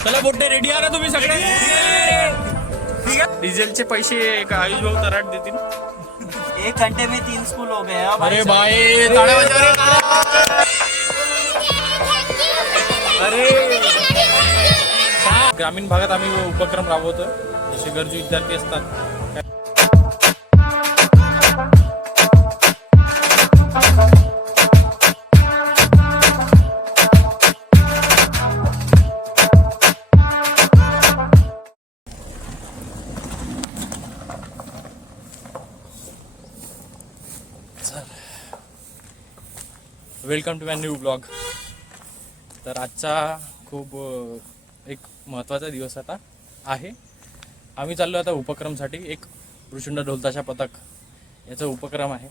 चला बोट्टे रेडी आहे ना तुम्ही सगळे? ठीक है। डीजलचे पैसे आयुष भाऊ तराट देतील। 1 घंटे में 3 स्कूल हो गए। अरे भाई ताड़ा बजा रे ताड़ा। अरे ग्रामीण भागात आम्ही उपक्रम राबवतो, जसे गरजू विद्यार्थी असतात। Welcome to my new blog. तर आजचा खूप एक महत्त्वाचा दिवस आता आहे। आम्ही चाललो आता उपक्रमसाठी, एक भ्रूशुंड ढोलताशा पथक याचा उपक्रम आहे।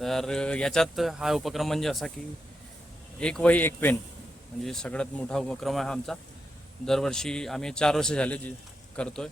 तर याच्यात हा उपक्रम म्हणजे असा की एक वही एक पेन म्हणजे सगळ्यात मोठा उपक्रम आहे आमचा। दरवर्षी आम्ही 4 वर्ष झाले जे करतोय।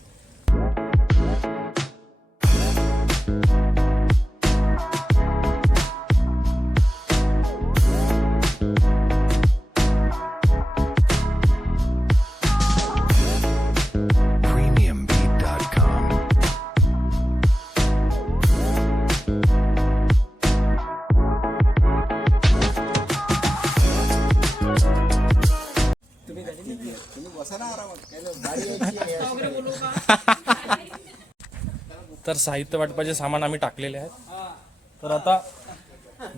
तर साहित्य वाटपाचे सामान आम्ही टाकलेले आहेत। तर आता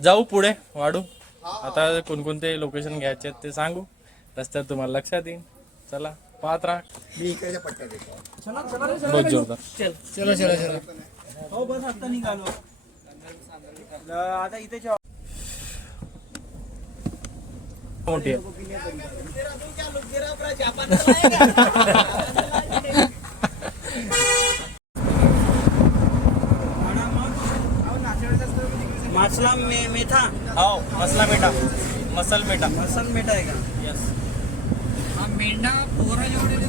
जाऊ पुढे वाढू। आता कोणकोणते लोकेशन घ्यायचे ते सांगू, रस्त्यात तुम्हाला लक्षात येईल। चला पाहत राहा। बहुत जोरदार। चलो चलो चलो हो बस आता निघालो। आता इथे मोठी आहे। मसला मेथा। हो मसला Meta, muscle Meta, muscle Meta आहे का? यस। हा मेंढा पोरा जेवढे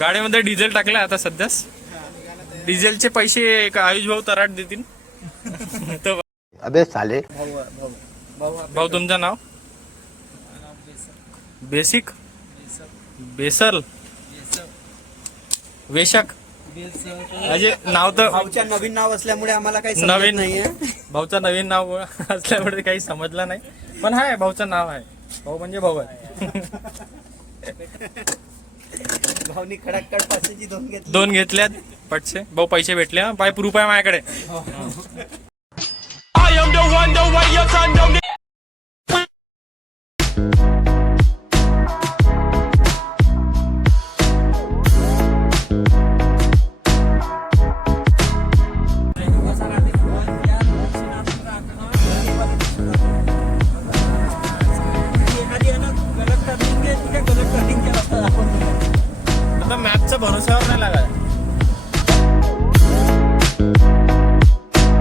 गाडीमध्ये डिझेल टाकलं आता सध्याच। डिझेलचे पैसे आयुष भाऊ तराट देतील। तो अबे साले भाऊ तुमचं नाव? बेसिक, बेसल, वेशक म्हणजे नाव तर भाऊच्या नवीन नाव असल्यामुळे आम्हाला काही नवीन नाहीये। भाऊचं नवीन नाव असल्यामुळे काही समजलं नाही, पण आहे भाऊचं नाव आहे। भाऊ म्हणजे भाऊ आहे। भाऊनी खडाखड पाचशेची 2 घेतली। 2 घेतल्यात पटसे। भाऊ पैसे भेटले हा, पाय प्रूफ आहे माझ्याकडे। आता मॅपचा भरोश्यावर नाही लागाय।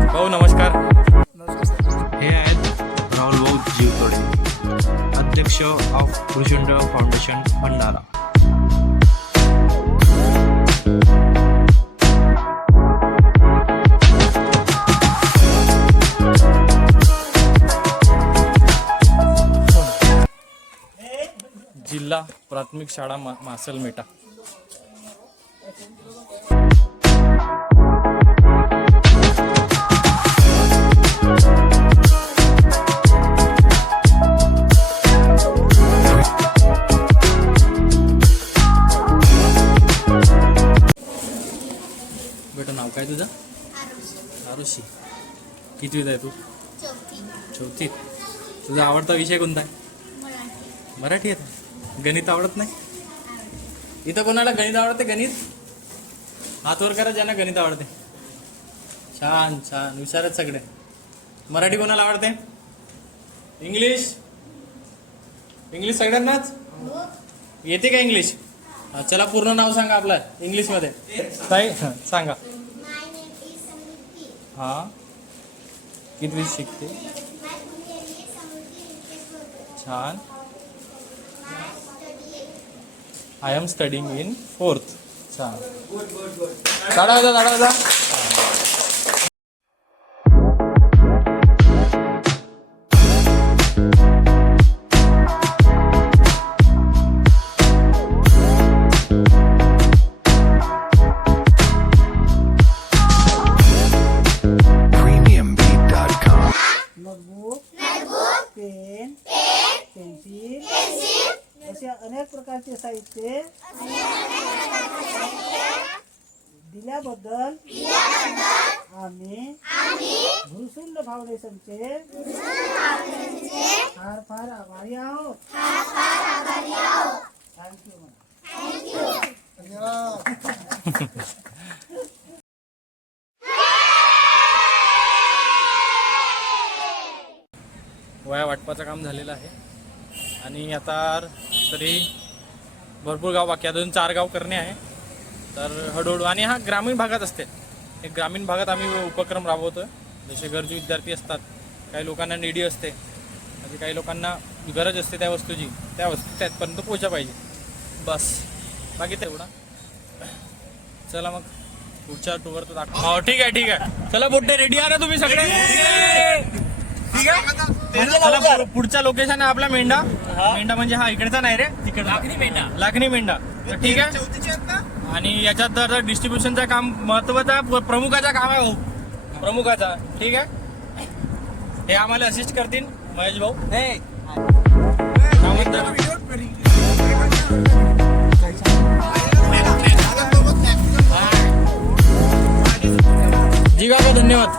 भाऊ नमस्कार। हे आहेत राहुल भाऊ जीवतोडे, अध्यक्ष ऑफ भ्रूशुंड फाउंडेशन भंडारा। जिल्हा प्राथमिक शाळा मासल मेटा। बेटा नाव काय तुझं? आरुषी। कितवीत आहे तू? चौथीत। तुझा आवडता विषय कोणता आहे? मराठी आहे। गणित आवडत नाही? इथं कोणाला गणित आवडते? गणित हात वर करा ज्यांना गणित आवडते। छान छान विचारत सगळे। मराठी कोणाला आवडते? इंग्लिश? इंग्लिश सगळ्यांनाच येते का इंग्लिश? चला पूर्ण नाव सांगा आपलं इंग्लिश मध्ये। ताई सांगा। हा कितवी शिकते? छान. I am studying in 4th. छान. दादा. premiumbeat.com नोटबुक पेन पेन्सिल अशा अनेक प्रकारचे साहित्य दिल्याबद्दल आम्ही भुरसुंड फाउंडेशनचे फार फार आभारी आहोत. थँक्यू. वया वाटपाचं काम झालेलं आहे आणि आता तरी भरपूर गाव बाकी अजून 4 गाव करणे आहे. तर हळूहळू आणि हा ग्रामीण भागात असते. एक ग्रामीण भागात आम्ही उपक्रम राबवतो. जसे गरजू विद्यार्थी असतात, काही लोकांना निडी असते, म्हणजे काही लोकांना गरज असते त्या वस्तूची, त्या वस्तू त्यातपर्यंत पोहोचला पाहिजे. बस बाकी तेवढा. चला मग पुढच्या टूवर तर दाखव. हो ठीक आहे. चला मोठे रेडी आहे ना तुम्ही सगळे? ठीक आहे. चला पुढचा लोकेशन आहे आपला मेंढा. म्हणजे हा इकडचा नाही रे, तिकडचा लाखनी मेंढा. तर ठीक आहे. आणि याच्यात तर डिस्ट्रीब्युशनचं काम महत्वाचा प्रमुखाचा काम आहे भाऊ, प्रमुखाचा. ठीक आहे. हे आम्हाला असिस्ट करतील महेश भाऊ. जी काका धन्यवाद.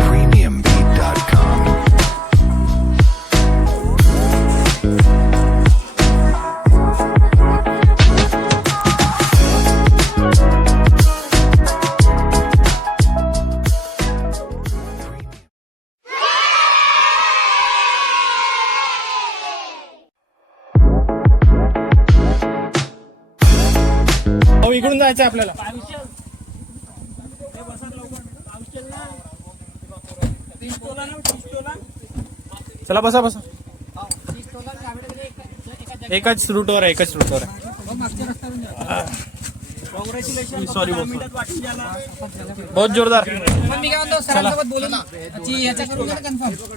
premiumbeat.com हो इकडून जायचं आपल्याला. चला बसा. एकच रूटवर आहे. सॉरी बहुत जोरदार.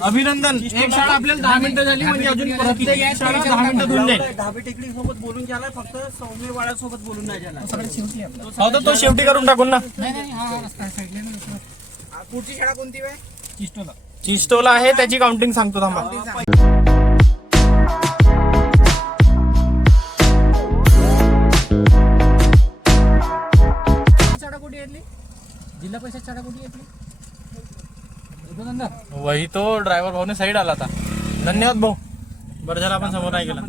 अभिनंदन. एक शाळा आपल्याला 10 मिनिटं झाली, म्हणजे अजून प्रत्येक एक शाळा 10 मिनिटात होऊन जाईल. ढाबे टेकडी सोबत बोलून झाला, फक्त सौम्यवाडा सोबत बोलून नाही झाला. हो तर तो शेवटी करून टाकून ना. पुढची शाळा कोणती आहे? चिस्टोला आहे, त्याची काउंटिंग सांगतो थांबा. शाळा कुठे येतली? जिल्हा परिषद शाळा कुठे येतली? वही तो ड्रायव्हर भाऊने साईड आला आता. धन्यवाद भाऊ. बरं झालं आपण समोर नाही गेला.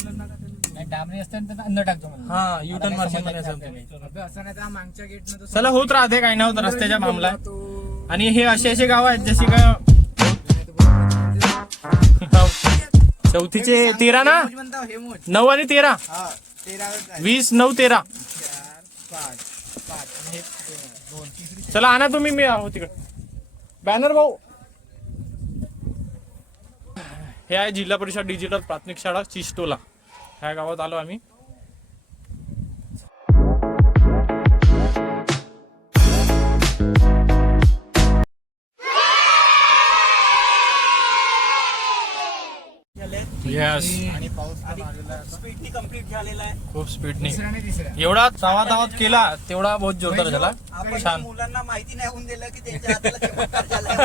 डांबरी असताना अंदर टाकतो. हा युटर्न मार्शिंग असं नाही तर मागच्या गेट चला होत राहते, काही नाही होत, रस्त्याच्या मामला आहे. आणि हे असे गाव आहेत जसे का चौथीचे 13 ना, 9 आणि 13, 20, 9, 13. चला आणा तुम्ही, मी आहो तिकडे. बॅनर भाऊ. हे आहे जिल्हा परिषद डिजिटल प्राथमिक शाळा चिस्टोला. ह्या गावात आलो आम्ही. यस. आणि पाऊस स्पीडनी कम्प्लीट झालेला आहे. खूप स्पीडने एवढा तावात केला तेवढा बहुत जोरदार झाला. आपण छान. मुलांना माहिती नाही होऊन दिलं की त्यांच्या हाताला चमत्कार झालाय.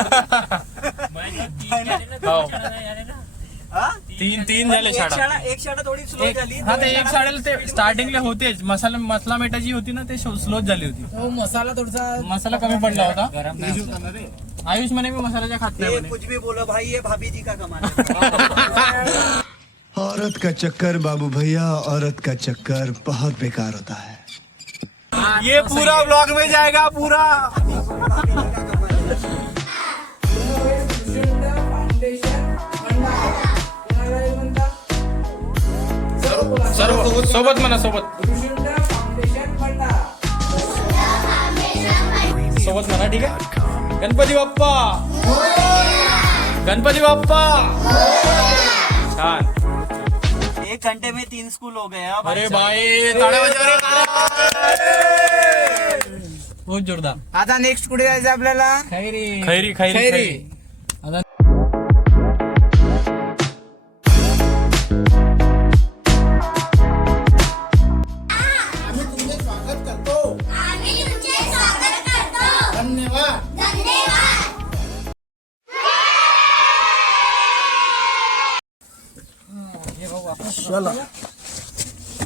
हो. हा? 3 झाले शाळा. एक शाळा थोडी स्लो झाली. हा ते एक शाळेला ते स्टार्टिंगला होतेच. मसाला मेटाची होती ना, ते स्लोच झाली होती. मसाला कमी पडला होता. आयुष म्हणे मी मसाल्याच्या खात नाही ये म्हणे. कुछ भी बोलो भाई, ये भाभी जी का कमाल है. औरत का चक्कर बाबू भैया, औरत का चक्कर बहुत बेकार होता है. ये पूरा ब्लॉग में जाएगा पूरा. भाभी जी का कमाल है. सोबत म्हणा सोबत सोबत म्हणा ठीक आहे. गणपती बाप्पा गणपती बाप्पा. छान. 1 घंटे में 3 स्कूल हो गए. अब अरे भाई ताळ्या वाजवा. बहुत जोरदार. आता नेक्स्ट कुठे जायचं आपल्याला? खैरी खैरी खैरी. आता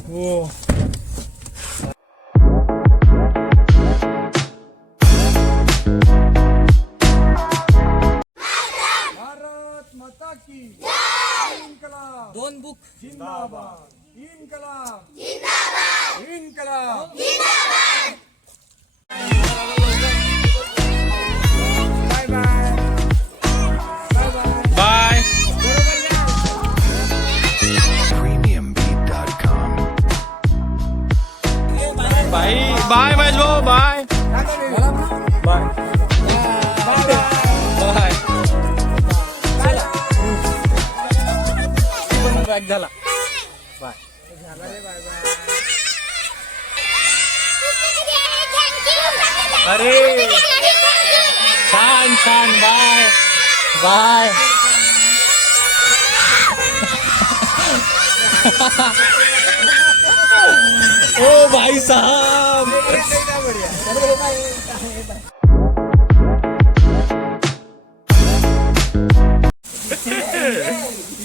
हो. दोन book. Bye. Bye bye Mahesh भाऊ. Bye bye bye. बॅक झाला. बाय. अरे छान छान. Bye bye. ओ भाई साहब.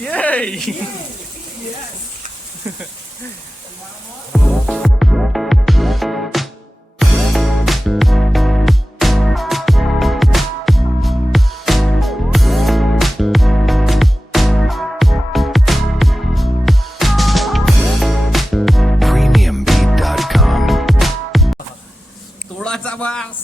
Yay! तोडाचा वास.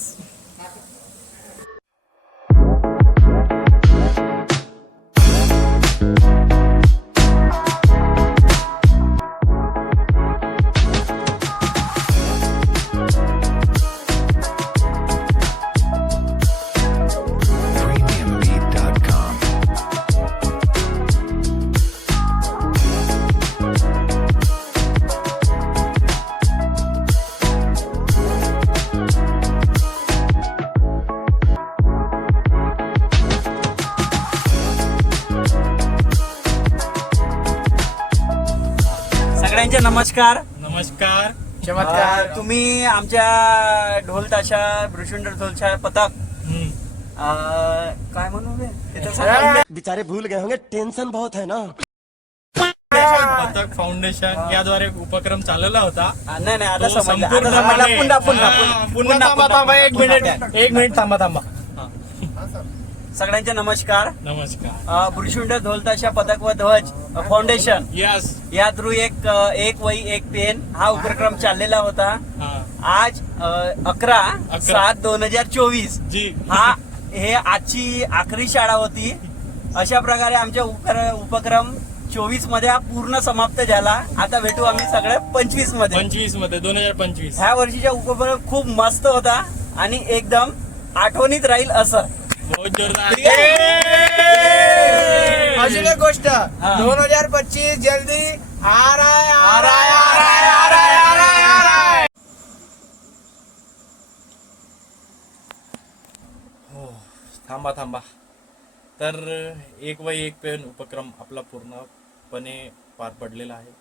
सगळ्यांचे नमस्कार. नमस्कार. तुम्ही आमच्या ढोल ताशा भृशुंड ढोलच्या पथक काय म्हणू बे? तिथं सांगा. बेचारे भूल गए होंगे, टेंशन बहुत है ना. पथक फाउंडेशन याद्वारे उपक्रम चालवला होता. नाही नाही आता तो समजलं. आता संपूर्ण समजलं. आहे. पुन्हा पुन्हा हा, पुन्हा पुन्हा थांबा थांबा. एक मिनिट थांबा थांबा. सगळ्यांचे नमस्कार. नमस्कार. भृशुंड ढोल ताशा पथक व ध्वज फाउंडेशन यस. या थ्रू एक वही एक पेन हा उपक्रम चाललेला होता. आज 11/7/2024 जी. हे आजची आखरी शाळा होती. अशा प्रकारे आमच्या उपक्रम 24 मध्ये हा पूर्ण समाप्त झाला. आता भेटू आम्ही सगळे 25 मध्ये. 2025. ह्या वर्षीचा उपक्रम खूप मस्त होता आणि एकदम आठवणीत राहील असं. बहुत जोरदार. अजून एक गोष्ट, 2025 जल्दी आ रहा है, आ रहा है, आ रहा है, आ रहा है, आ रहा है, आ रहा है. हो. थांबा थांबा. तर एक वही एक पेन उपक्रम आपला पूर्णपणे पार पडलेला आहे.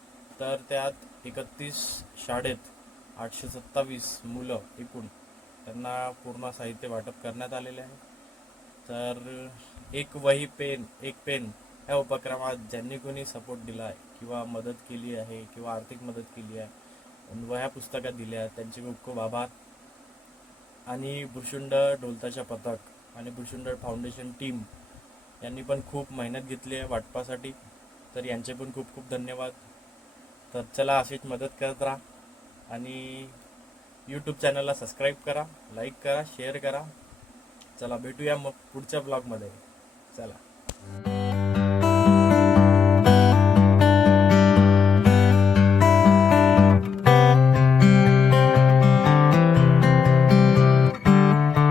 तर त्यात 31 शाळेत 827 मुलं एकूण त्यांना पूर्ण साहित्य वाटप करण्यात आलेले आहे. तर एक वही पेन एक पेन ह्या उपक्रमात ज्यांनी कोणी सपोर्ट दिला आहे किंवा मदत केली आहे किंवा आर्थिक मदत केली आहे, वह्या पुस्तकात दिल्या आहेत, त्यांचे खूप खूप आभार. आणि भृशुंड ढोलताशा पथक आणि भृशुंड फाउंडेशन टीम यांनी पण खूप मेहनत घेतली आहे वाटपासाठी. तर यांचे पण खूप खूप धन्यवाद. तर चला अशीच मदत करत राहा आणि यूट्यूब चॅनलला सबस्क्राईब करा, लाईक करा, शेअर करा. चला भेटूया मग पुढच्या ब्लॉगमध्ये. चला.